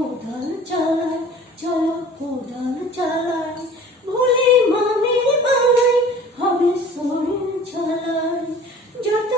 কোদাল চালাই, চলো কোদাল চালাই, ভুলি মামির বালাই, হবে শরীর ঝালাই। যত